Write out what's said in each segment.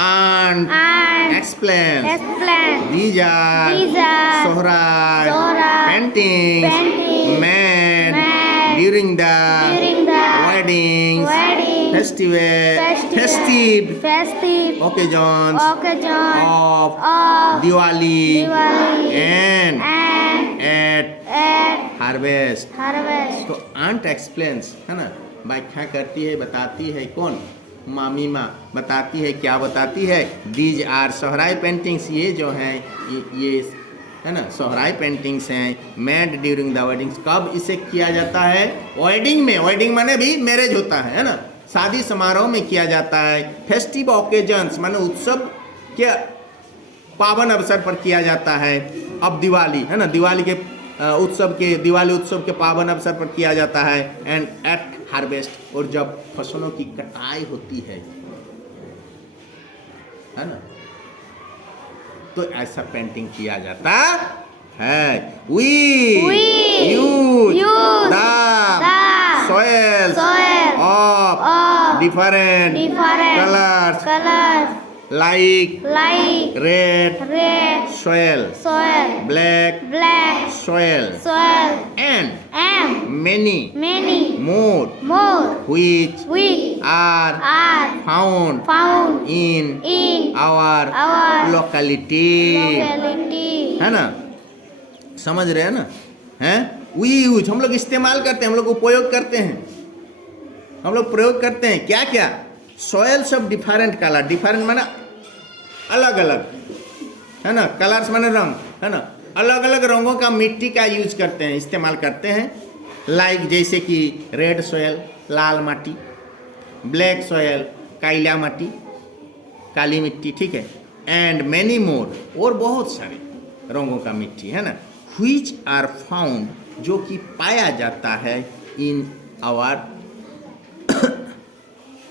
aunt explains. These are Sohrai paintings made during the weddings, festive occasions of Diwali and at harvest. तो aunt explains है ना, व्याख्या करती है, बताती है कौन? मामी माँ बताती है, क्या बताती है? These are सोहराई पेंटिंग्स, ये जो हैं ये है ना सोहराई पेंटिंग्स हैं मेड ड्यूरिंग द वेडिंग्स। कब इसे किया जाता है? वेडिंग में। वेडिंग माने भी मैरिज होता है ना, शादी समारोह में किया जाता है। फेस्टिव ओकेजन्स माने उत्सव के पावन अवसर पर किया जाता है। अब दिवाली है ना, दिवाली उत्सव के पावन अवसर पर किया जाता है। एंड एट हार्वेस्ट, और जब फसलों की कटाई होती है ना, तो ऐसा पेंटिंग किया जाता है। We use the soils of different colors like red soil, black soil, and many more which are found in our locality, है ना? समझ रहे हैं ना? हैं? We use, हम लोग इस्तेमाल करते हैं, हम लोग उपयोग करते हैं, हम लोग प्रयोग करते हैं। क्या क्या? Soils of different colour, different माना अलग अलग, है ना, कलर्स माने रंग, है ना, अलग अलग रंगों का मिट्टी का यूज करते हैं, इस्तेमाल करते हैं। लाइक जैसे कि रेड सॉयल लाल माटी, ब्लैक सॉयल काला माटी काली मिट्टी, ठीक है। एंड मैनी मोर, और बहुत सारे रंगों का मिट्टी, है ना। व्हिच आर फाउंड, जो कि पाया जाता है इन आवर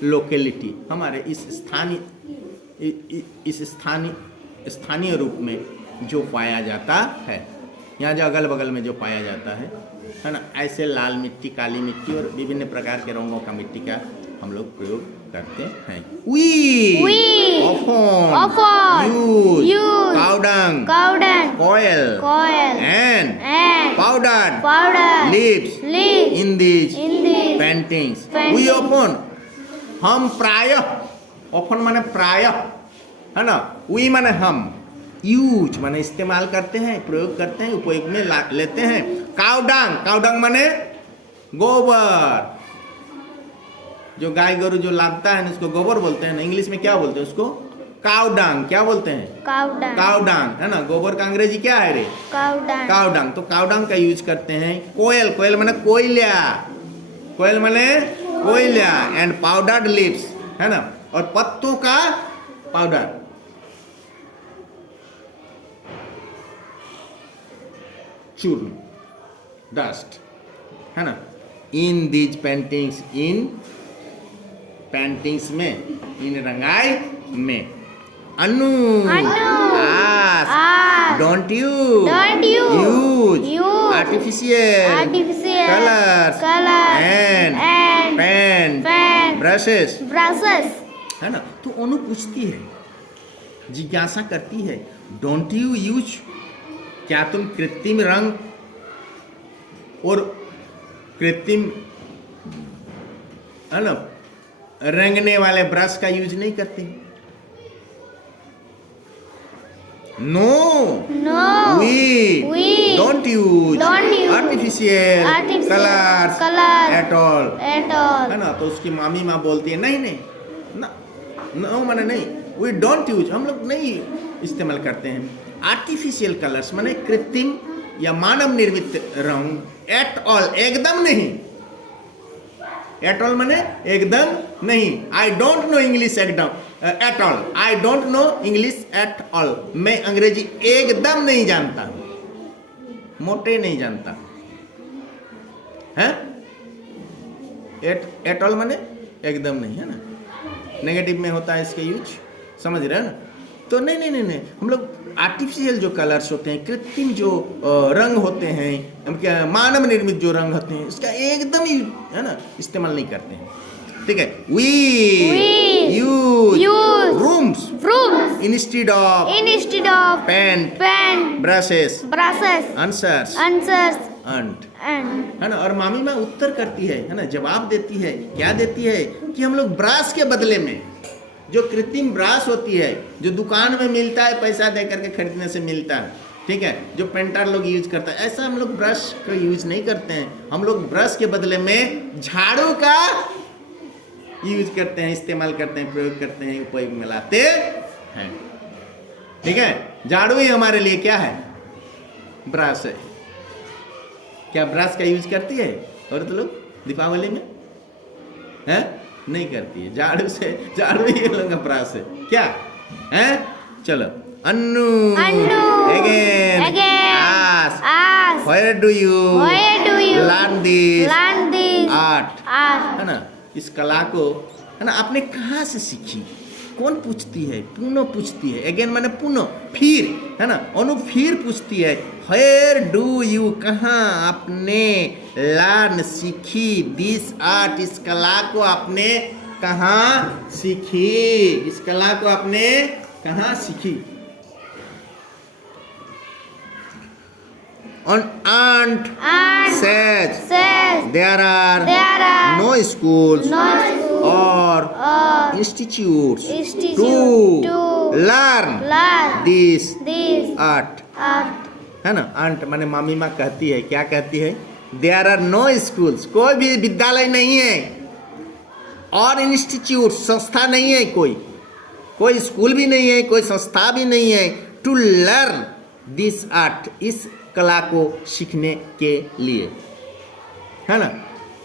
लोकेलिटी, हमारे इस स्थानीय रूप में जो पाया जाता है, यहाँ जो अगल बगल में जो पाया जाता है ना। ऐसे लाल मिट्टी काली मिट्टी और विभिन्न प्रकार के रंगों का मिट्टी का हम लोग प्रयोग करते हैं। We often use cow dung, coil and powdered leaves in these paintings. We often, हम प्रायः, often माने प्रायः, है ना। We माने हम, यूज माने इस्तेमाल करते हैं, प्रयोग करते हैं, उपयोग में लेते हैं। काउडंग माने गोबर, जो गाय गरु जो लादता है ना, उसको गोबर बोलते हैं ना। इंग्लिश में क्या बोलते हैं उसको? काउडंग। क्या बोलते हैं? काउडंग, है ना। गोबर का अंग्रेजी क्या है रे? काउडंग। तो काउडंग का यूज करते हैं। कोयल माने कोयला, एंड पाउडर्ड लीव्स, है ना, और पत्तों का पाउडर, चूर्ण, डस्ट, है ना। इन दीज पेंटिंग्स, में, इन रंगाई में। Anu don't you use artificial colours and pen brushes, है ना। तो अनु पूछती है, जिज्ञासा करती है, डोंट यू यूज, क्या तुम कृत्रिम रंग और कृत्रिम, है ना, रंगने वाले ब्रश का यूज नहीं करते? No, we don't use artificial colors at all, है ना। तो उसकी मामी माँ बोलती है, नहीं नो माने नहीं, we don't use, हम लोग नहीं इस्तेमाल करते हैं आर्टिफिशियल कलर्स माने कृत्रिम या मानव निर्मित रंग। एट ऑल, एकदम नहीं। एट ऑल माने एकदम नहीं। आई डोंट नो इंग्लिश एकदम at all, I don't know English at all, मैं अंग्रेजी एकदम नहीं जानता, मोटे नहीं जानता है। एट ऑल माने एकदम नहीं, है ना। नेगेटिव में होता है इसका यूज, समझ रहे हैं ना। तो नहीं, हम लोग आर्टिफिशियल जो कलर्स होते हैं, कृत्रिम जो रंग होते हैं, हम क्या मानव निर्मित जो रंग होते हैं, इसका एकदम ही, है ना, इस्तेमाल नहीं करते हैं, ठीक है। We use rooms Instead of pen, brushes, answers, and है ना। और मामी माँ उत्तर करती है ना, जवाब देती है। क्या देती है कि हम लोग ब्रश के बदले में, जो कृत्रिम ब्रश होती है, जो दुकान में मिलता है, पैसा दे करके खरीदने से मिलता है, ठीक है, जो पेंटर लोग यूज करता है, ऐसा हम लोग ब्रश का यूज नहीं करते हैं। हम लोग ब्रश के बदले में झाड़ू का यूज करते हैं, इस्तेमाल करते हैं, प्रयोग करते हैं, उपयोग में लाते हैं, ठीक है। झाड़ू ही हमारे लिए क्या है? ब्रश है। क्या ब्रश का यूज करती है औरत लोग दीपावली में? है नहीं करती है। झाड़ू ही लोग का ब्रश है। क्या है? चलो, Annu again ask where do you learn this art, है ना। इस कला को, है ना, आपने कहाँ से सीखी? कौन पूछती है? पुनः पूछती है। अगेन माने पुनः, फिर, है ना। अनु फिर पूछती है, वेयर डू यू, कहाँ आपने लर्न सीखी, दिस आर्ट, इस कला को आपने कहाँ सीखी? इस कला को आपने कहाँ सीखी? An aunt says there are no schools or institutes to learn this art, है ना। आंट माने मामी माँ कहती है, क्या कहती है? There are no schools, कोई भी विद्यालय नहीं है, और इंस्टीट्यूट, संस्था नहीं है, कोई स्कूल भी नहीं है, कोई संस्था भी नहीं है, टू लर्न दिस आर्ट, इस कला को सीखने के लिए, है ना।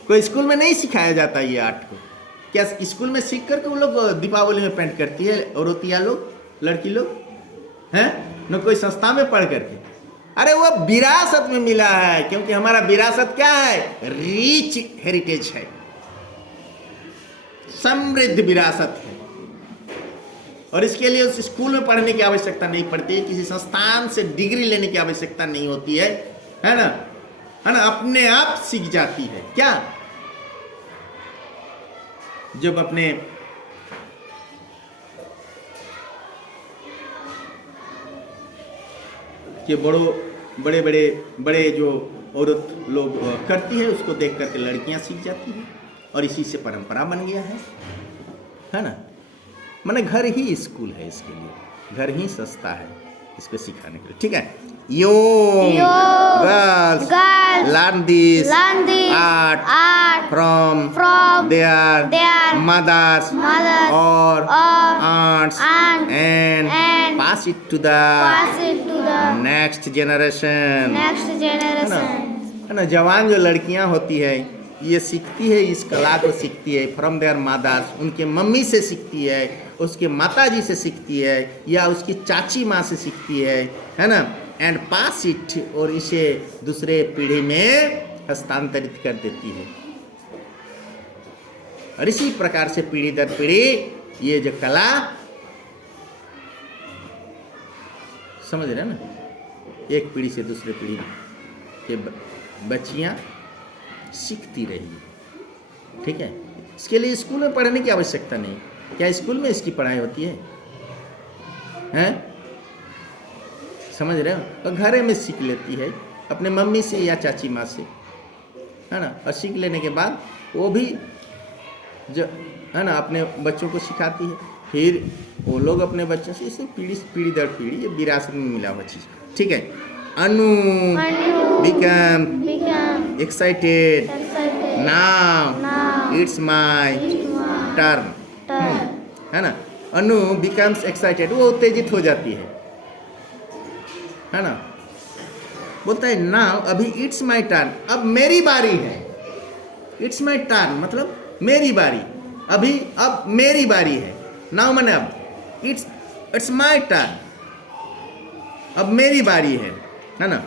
कोई स्कूल में नहीं सिखाया जाता ये आर्ट को। क्या स्कूल में सीख करके वो लोग दीपावली में पेंट करती है औरतिया लोग, लड़की लोग, हैं? न कोई संस्था में पढ़ करके। अरे वो विरासत में मिला है, क्योंकि हमारा विरासत क्या है? रिच हेरिटेज है, समृद्ध विरासत है। और इसके लिए उस स्कूल में पढ़ने की आवश्यकता नहीं पड़ती है, किसी संस्थान से डिग्री लेने की आवश्यकता नहीं होती है ना, है ना। अपने आप सीख जाती है। क्या? जब अपने के बड़े जो औरत लोग करती है, उसको देख करके लड़कियां सीख जाती हैं, और इसी से परंपरा बन गया है ना। माने घर ही स्कूल है इसके लिए, घर ही सस्ता है इसको सिखाने के लिए, ठीक है। Yo girls learn this art from their mothers और aunts and pass it to the next generation, है ना। जवान जो लड़कियां होती है, ये सीखती है, इस कला को सीखती है फ्रॉम देयर मदर्स, उनके मम्मी से सीखती है, उसके माता जी से सीखती है, या उसकी चाची माँ से सीखती है ना। एंड पास इट, और इसे दूसरे पीढ़ी में हस्तांतरित कर देती है। और इसी प्रकार से पीढ़ी दर पीढ़ी ये जो कला, समझ रहे हैं ना, एक पीढ़ी से दूसरे पीढ़ी के बच्चियाँ सीखती रहेगी, ठीक है। इसके लिए स्कूल में पढ़ने की आवश्यकता नहीं। क्या स्कूल में इसकी पढ़ाई होती है? समझ रहे हो? तो घर में सीख लेती है अपने मम्मी से या चाची माँ से, है ना। और सीख लेने के बाद वो भी जो, है ना, अपने बच्चों को सिखाती है, फिर वो लोग अपने बच्चों से, इसे पीढ़ी दर पीढ़ी ये विरासत में मिला हुआ चीज़, ठीक है। अनु become excited now it's my turn, है ना। अनु becomes excited, वो उत्तेजित हो जाती है ना। बोलता है नाउ, अभी इट्स माई टर्न, अब मेरी बारी है। इट्स माई टर्न मतलब मेरी बारी, अभी अब मेरी बारी है। नाउ माने अब, इट्स माई टर्न, अब मेरी बारी है ना।